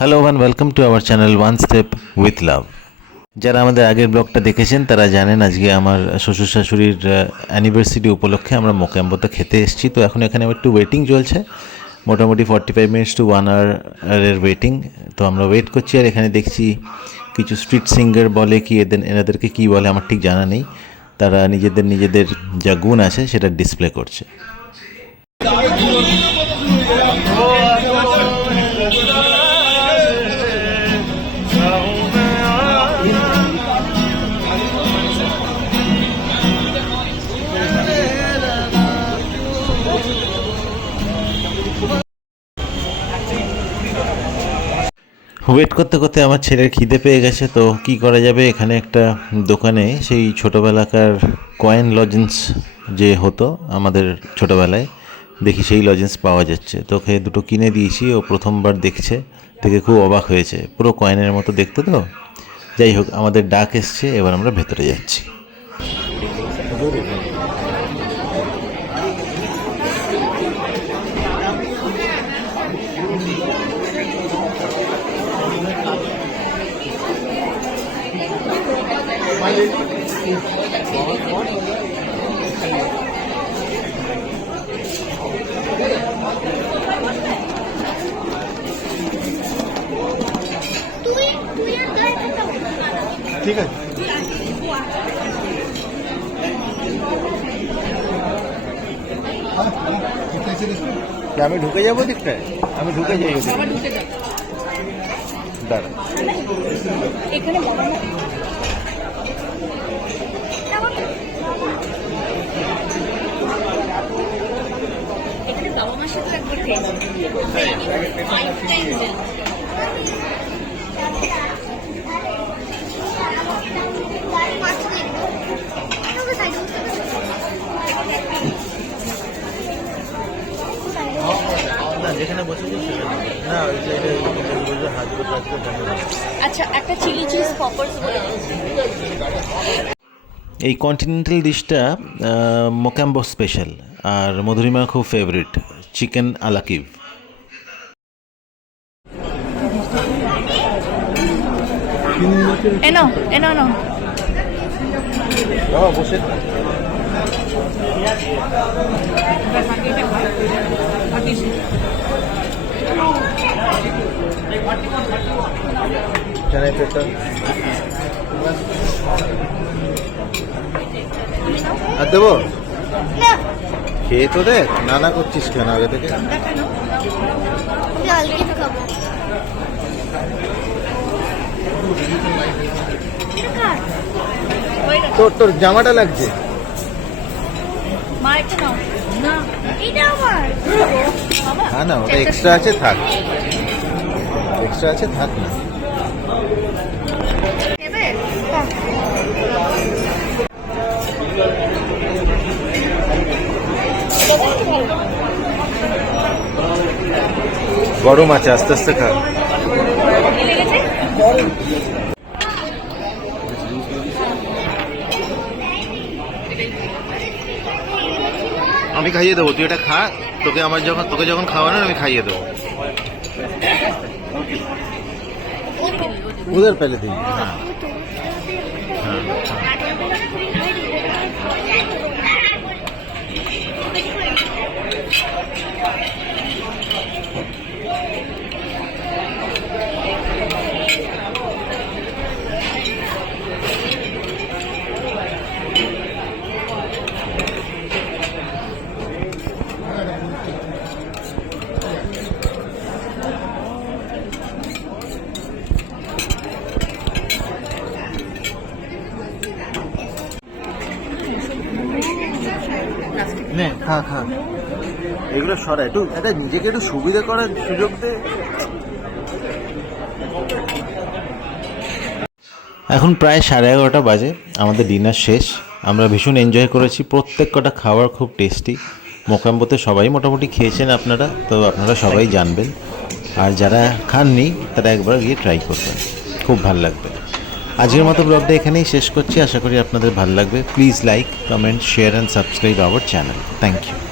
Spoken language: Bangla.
Hello and welcome to our channel one step with love. যারা আমাদের আগের ব্লগটা দেখেছেন তারা জানেন আজকে আমার শ্বশুর শাশুড়ির অ্যানিভার্সারি উপলক্ষে আমরা মোকাম্বোতে খেতে এসেছি। তো এখন এখানে একটু ওয়েটিং চলছে, মোটামুটি 45 মিনিটস টু 1 আওয়ারের ওয়েটিং। তো আমরা ওয়েট করছি আর এখানে দেখছি কিছু স্ট্রিট সিঙ্গার বলে কি এনাদেরকে কী বলে আমার ঠিক জানা নেই, তারা নিজেদের যা গুণ আছে সেটা ডিসপ্লে করছে। ওয়েট করতে করতে আমার ছেলের খিদে পেয়ে গেছে, তো কি করা যাবে, এখানে একটা দোকানে সেই ছোটোবেলাকার কয়েন লজেন্স যে হতো আমাদের ছোটোবেলায়, দেখি সেই লজেন্স পাওয়া যাচ্ছে। তো ওকে দুটো কিনে দিয়েছি, ও প্রথমবার দেখছে, দেখে খুব অবাক হয়েছে, পুরো কয়েনের মতো দেখতে। তো যাই হোক, আমাদের ডাক এসছে, এবার আমরা ভেতরে যাচ্ছি। ঠিক আছে, আমি ঢুকে যাবো দিকটায়, আমি ঢুকে যাই দাঁড়া। যেখানে বসে না আচ্ছা, একটা চিলি চিজ পপার্স বলে এই কন্টিনেন্টাল ডিশটা মোকাম্বো স্পেশাল, আর মধুরিমা খুব ফেভারিট চিকেন আলাকিভ। এনো এনো এনো বসে আর দেবো, খেয়ে তো দেখ, নানা করছিস কেন আগে থেকে? তোর জামাটা লাগছে। হ্যাঁ না, ওটা এক্সট্রা আছে, থাক, এক্সট্রা আছে, থাক না। গরম আছে, আস্তে আস্তে খা। আমি খাইয়ে দেবো, তুই এটা খা, তোকে যখন খাওয়ানোর আমি খাইয়ে দেবো। উধর পেলে দিই। হ্যাঁ হ্যাঁ, নে খা খা, এগুলো সরা, একটু এটা নিজেকে একটু সুবিধা করার সুযোগ দে। এখন প্রায় 11:30 বাজে, আমাদের ডিনার শেষ। আমরা ভীষণ এনজয় করেছি, প্রত্যেক কটা খাবার খুব টেস্টি। মোকাম্বোতে সবাই মোটামুটি খেয়েছেন আপনারা, তো আপনারা সবাই জানবেন, আর যারা খাননি তারা একবার গিয়ে ট্রাই করবেন, খুব ভালো লাগবে। আজকের মতো ব্লগটা এখানেই শেষ করছি, আশা করি আপনাদের ভালো লাগবে। Please like, comment, share and subscribe our channel. Thank you.